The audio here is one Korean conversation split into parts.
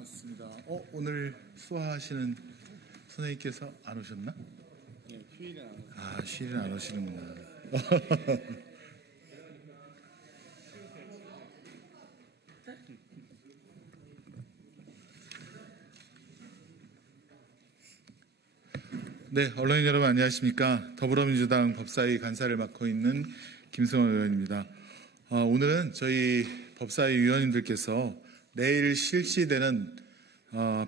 고맙습니다. 오늘 수화하시는 선생님께서 안 오셨나? 네, 휴일은 안 오세요. 휴일은 안 오시는구나. 네, 언론인 여러분 안녕하십니까? 더불어민주당 법사위 간사를 맡고 있는 김승원 의원입니다. 오늘은 저희 법사위 위원님들께서 내일 실시되는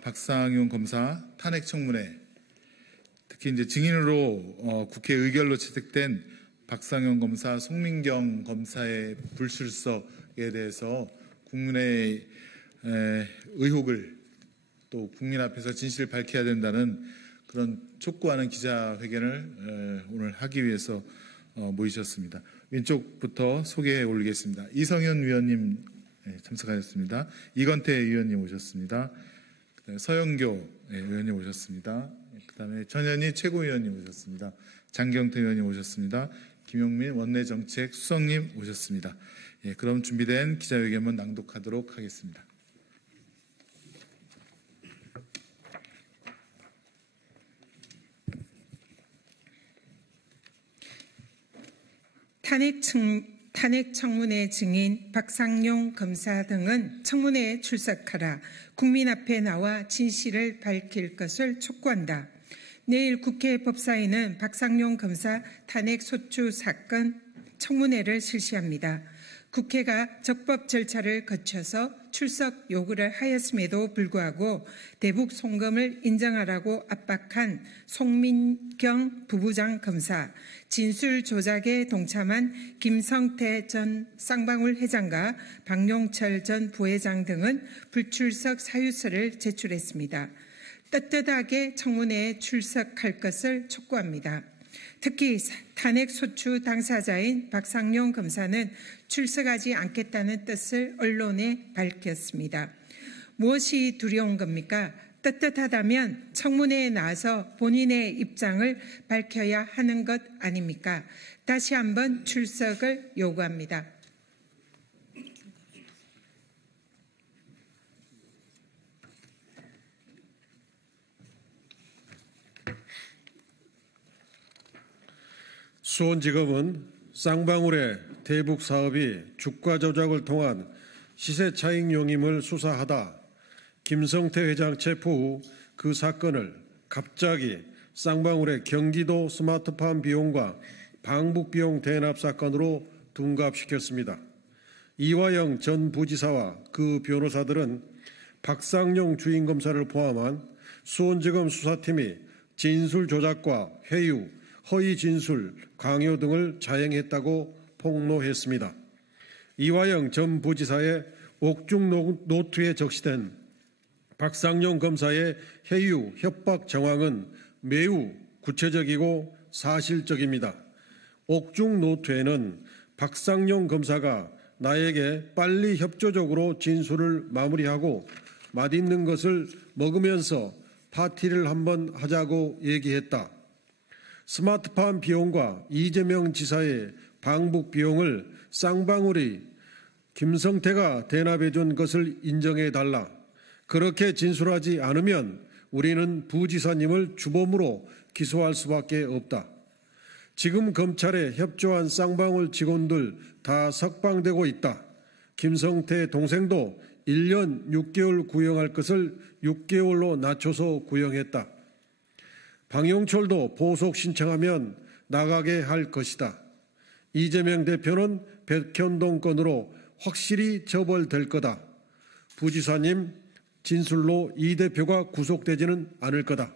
박상용 검사 탄핵 청문회, 특히 이제 증인으로 국회 의결로 채택된 박상용 검사, 송민경 검사의 불출석에 대해서 국민의 의혹을 또 국민 앞에서 진실을 밝혀야 된다는 그런 촉구하는 기자회견을 오늘 하기 위해서 모이셨습니다. 왼쪽부터 소개해 올리겠습니다. 이성윤 위원님 참석하셨습니다. 이건태 의원님 오셨습니다. 그다음에 서영교 의원님 오셨습니다. 그다음에 전현희 최고위원님 오셨습니다. 장경태 의원님 오셨습니다. 김용민 원내정책 수석님 오셨습니다. 그럼 준비된 기자회견문 낭독하도록 하겠습니다. 탄핵 청문회 증인 박상용 검사 등은 청문회에 출석하라 국민 앞에 나와 진실을 밝힐 것을 촉구한다. 내일 국회 법사위는 박상용 검사 탄핵 소추 사건 청문회를 실시합니다. 국회가 적법 절차를 거쳐서 출석 요구를 하였음에도 불구하고 대북 송금을 인정하라고 압박한 송민경 부부장 검사, 진술 조작에 동참한 김성태 전 쌍방울 회장과 박용철 전 부회장 등은 불출석 사유서를 제출했습니다. 떳떳하게 청문회에 출석할 것을 촉구합니다. 특히 탄핵 소추 당사자인 박상용 검사는 출석하지 않겠다는 뜻을 언론에 밝혔습니다. 무엇이 두려운 겁니까? 떳떳하다면 청문회에 나와서 본인의 입장을 밝혀야 하는 것 아닙니까? 다시 한번 출석을 요구합니다. 수원지검은 쌍방울의 대북 사업이 주가 조작을 통한 시세 차익 용임을 수사하다 김성태 회장 체포 후 그 사건을 갑자기 쌍방울의 경기도 스마트팜 비용과 방북 비용 대납 사건으로 둔갑시켰습니다. 이화영 전 부지사와 그 변호사들은 박상용 주인검사를 포함한 수원지검 수사팀이 진술 조작과 회유, 허위 진술, 강요 등을 자행했다고 폭로했습니다. 이화영 전 부지사의 옥중 노트에 적시된 박상용 검사의 회유, 협박 정황은 매우 구체적이고 사실적입니다. 옥중 노트에는 박상용 검사가 나에게 빨리 협조적으로 진술을 마무리하고 맛있는 것을 먹으면서 파티를 한번 하자고 얘기했다. 스마트팜 비용과 이재명 지사의 방북 비용을 쌍방울이 김성태가 대납해준 것을 인정해달라. 그렇게 진술하지 않으면 우리는 부지사님을 주범으로 기소할 수밖에 없다. 지금 검찰에 협조한 쌍방울 직원들 다 석방되고 있다. 김성태 동생도 1년 6개월 구형할 것을 6개월로 낮춰서 구형했다. 박용철도 보석 신청하면 나가게 할 것이다. 이재명 대표는 백현동 건으로 확실히 처벌될 거다. 부지사님 진술로 이 대표가 구속되지는 않을 거다.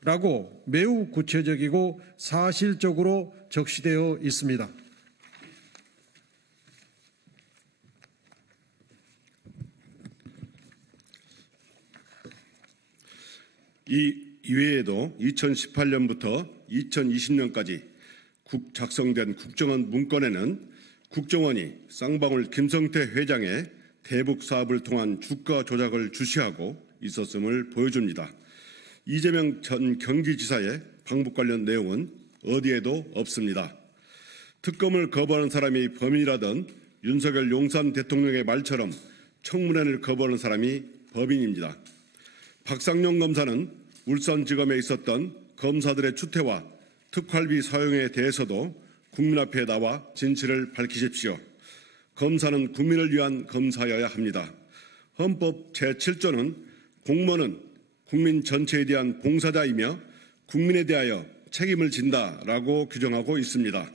라고 매우 구체적이고 사실적으로 적시되어 있습니다. 이외에도 2018년부터 2020년까지 작성된 국정원 문건에는 국정원이 쌍방울 김성태 회장의 대북 사업을 통한 주가 조작을 주시하고 있었음을 보여줍니다. 이재명 전 경기지사의 방북 관련 내용은 어디에도 없습니다. 특검을 거부하는 사람이 범인이라던 윤석열 용산 대통령의 말처럼 청문회를 거부하는 사람이 법인입니다. 박상용 검사는 울산지검에 있었던 검사들의 추태와 특활비 사용에 대해서도 국민 앞에 나와 진실을 밝히십시오. 검사는 국민을 위한 검사여야 합니다. 헌법 제7조는 공무원은 국민 전체에 대한 봉사자이며 국민에 대하여 책임을 진다라고 규정하고 있습니다.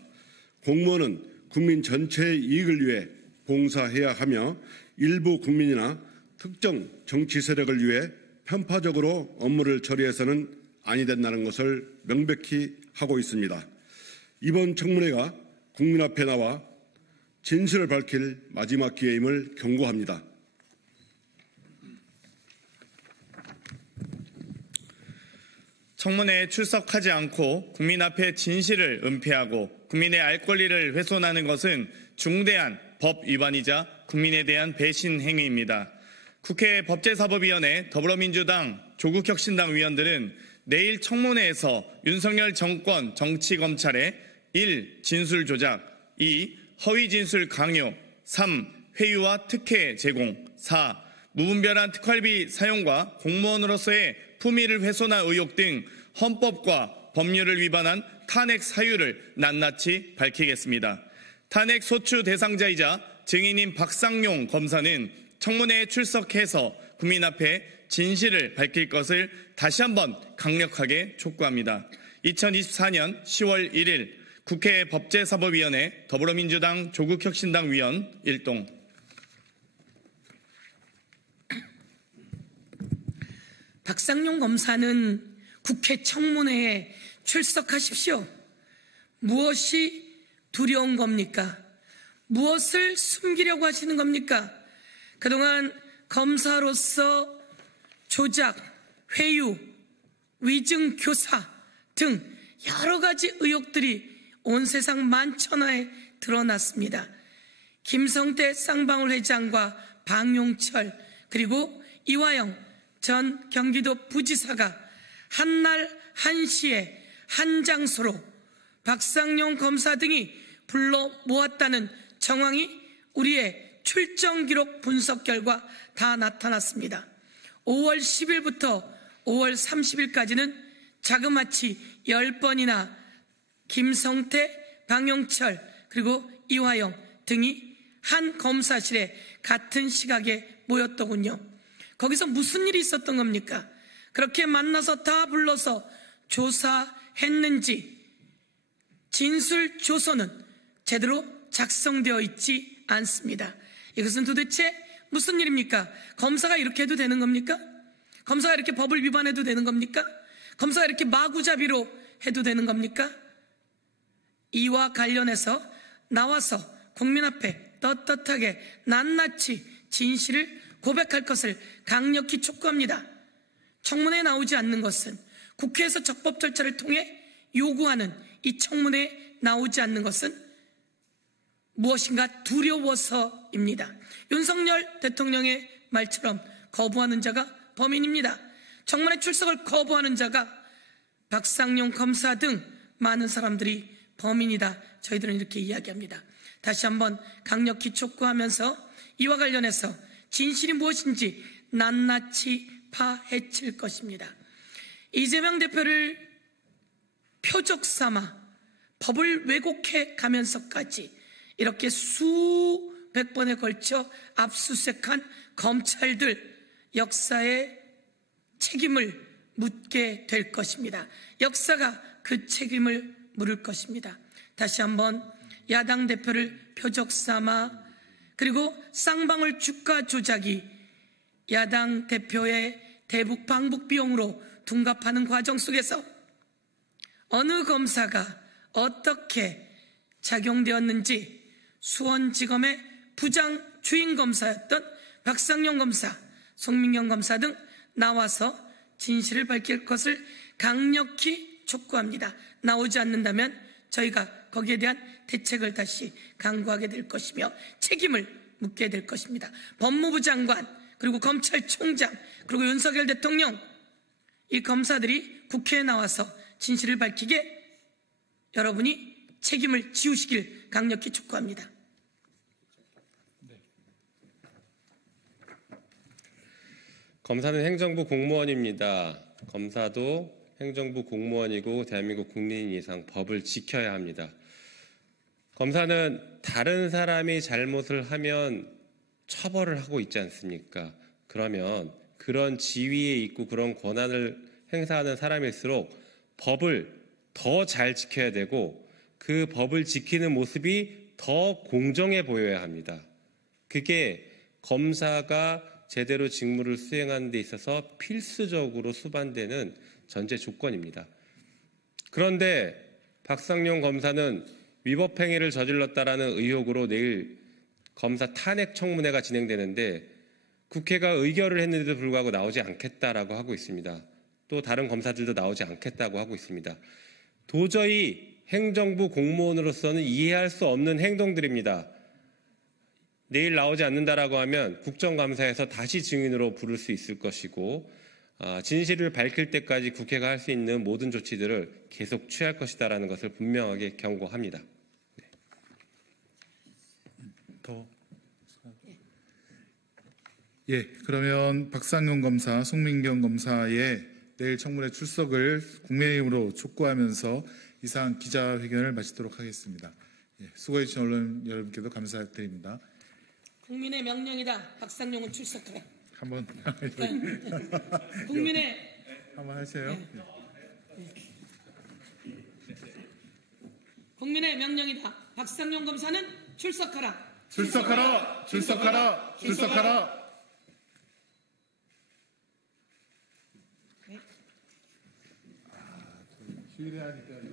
공무원은 국민 전체의 이익을 위해 봉사해야 하며 일부 국민이나 특정 정치 세력을 위해 편파적으로 업무를 처리해서는 아니 된다는 것을 명백히 하고 있습니다. 이번 청문회가 국민 앞에 나와 진실을 밝힐 마지막 기회임을 경고합니다. 청문회에 출석하지 않고 국민 앞에 진실을 은폐하고 국민의 알 권리를 훼손하는 것은 중대한 법 위반이자 국민에 대한 배신 행위입니다. 국회 법제사법위원회 더불어민주당 조국혁신당 위원들은 내일 청문회에서 윤석열 정권 정치검찰의 1. 진술 조작, 2. 허위 진술 강요, 3. 회유와 특혜 제공, 4. 무분별한 특활비 사용과 공무원으로서의 품위를 훼손한 의혹 등 헌법과 법률을 위반한 탄핵 사유를 낱낱이 밝히겠습니다. 탄핵 소추 대상자이자 증인인 박상용 검사는 청문회에 출석해서 국민 앞에 진실을 밝힐 것을 다시 한번 강력하게 촉구합니다. 2024년 10월 1일 국회 법제사법위원회 더불어민주당 조국혁신당 위원 1동. 박상용 검사는 국회 청문회에 출석하십시오. 무엇이 두려운 겁니까? 무엇을 숨기려고 하시는 겁니까? 그동안 검사로서 조작, 회유, 위증 교사 등 여러 가지 의혹들이 온 세상 만천하에 드러났습니다. 김성태 쌍방울 회장과 방용철 그리고 이화영 전 경기도 부지사가 한날 한시에 한 장소로 박상용 검사 등이 불러 모았다는 정황이 우리의 출정 기록 분석 결과 다 나타났습니다. 5월 10일부터 5월 30일까지는 자그마치 10번이나 김성태, 방용철 그리고 이화영 등이 한 검사실에 같은 시각에 모였더군요. 거기서 무슨 일이 있었던 겁니까? 그렇게 만나서 다 불러서 조사했는지 진술 조서는 제대로 작성되어 있지 않습니다. 이것은 도대체 무슨 일입니까? 검사가 이렇게 해도 되는 겁니까? 검사가 이렇게 법을 위반해도 되는 겁니까? 검사가 이렇게 마구잡이로 해도 되는 겁니까? 이와 관련해서 나와서 국민 앞에 떳떳하게 낱낱이 진실을 고백할 것을 강력히 촉구합니다. 청문회에 나오지 않는 것은 국회에서 적법 절차를 통해 요구하는 이 청문회에 나오지 않는 것은 무엇인가 두려워서입니다. 윤석열 대통령의 말처럼 거부하는 자가 범인입니다. 청문회 출석을 거부하는 자가 박상용 검사 등 많은 사람들이 범인이다. 저희들은 이렇게 이야기합니다. 다시 한번 강력히 촉구하면서 이와 관련해서 진실이 무엇인지 낱낱이 파헤칠 것입니다. 이재명 대표를 표적 삼아 법을 왜곡해 가면서까지 이렇게 수백 번에 걸쳐 압수수색한 검찰들 역사의 책임을 묻게 될 것입니다. 역사가 그 책임을 물을 것입니다. 다시 한번 야당 대표를 표적 삼아 그리고 쌍방울 주가 조작이 야당 대표의 대북 방북 비용으로 둔갑하는 과정 속에서 어느 검사가 어떻게 작용되었는지 수원지검의 부장 주인 검사였던 박상용 검사, 송민경 검사 등 나와서 진실을 밝힐 것을 강력히 촉구합니다. 나오지 않는다면 저희가 거기에 대한 대책을 다시 강구하게 될 것이며 책임을 묻게 될 것입니다. 법무부 장관 그리고 검찰총장 그리고 윤석열 대통령 이 검사들이 국회에 나와서 진실을 밝히게 여러분이 책임을 지우시길 강력히 촉구합니다. 검사는 행정부 공무원입니다. 검사도 행정부 공무원이고 대한민국 국민 이상 법을 지켜야 합니다. 검사는 다른 사람이 잘못을 하면 처벌을 하고 있지 않습니까? 그러면 그런 지위에 있고 그런 권한을 행사하는 사람일수록 법을 더 잘 지켜야 되고 그 법을 지키는 모습이 더 공정해 보여야 합니다. 그게 검사가 제대로 직무를 수행하는 데 있어서 필수적으로 수반되는 전제 조건입니다. 그런데 박상용 검사는 위법 행위를 저질렀다라는 의혹으로 내일 검사 탄핵 청문회가 진행되는데 국회가 의결을 했는데도 불구하고 나오지 않겠다라고 하고 있습니다. 또 다른 검사들도 나오지 않겠다고 하고 있습니다. 도저히 행정부 공무원으로서는 이해할 수 없는 행동들입니다. 내일 나오지 않는다라고 하면 국정감사에서 다시 증인으로 부를 수 있을 것이고 진실을 밝힐 때까지 국회가 할 수 있는 모든 조치들을 계속 취할 것이다라는 것을 분명하게 경고합니다. 예, 그러면 박상용 검사, 송민경 검사의 내일 청문회 출석을 국민의힘으로 촉구하면서 이상 기자회견을 마치도록 하겠습니다. 예, 수고해주신 언론 여러분께도 감사드립니다. 국민의 명령이다. 박상용은 출석하라. 한번 국민의 한번 하세요. 국민의 명령이다. 박상용 검사는 출석하라. 출석하라! 출석하라! 출석하라! 휴일에 하니까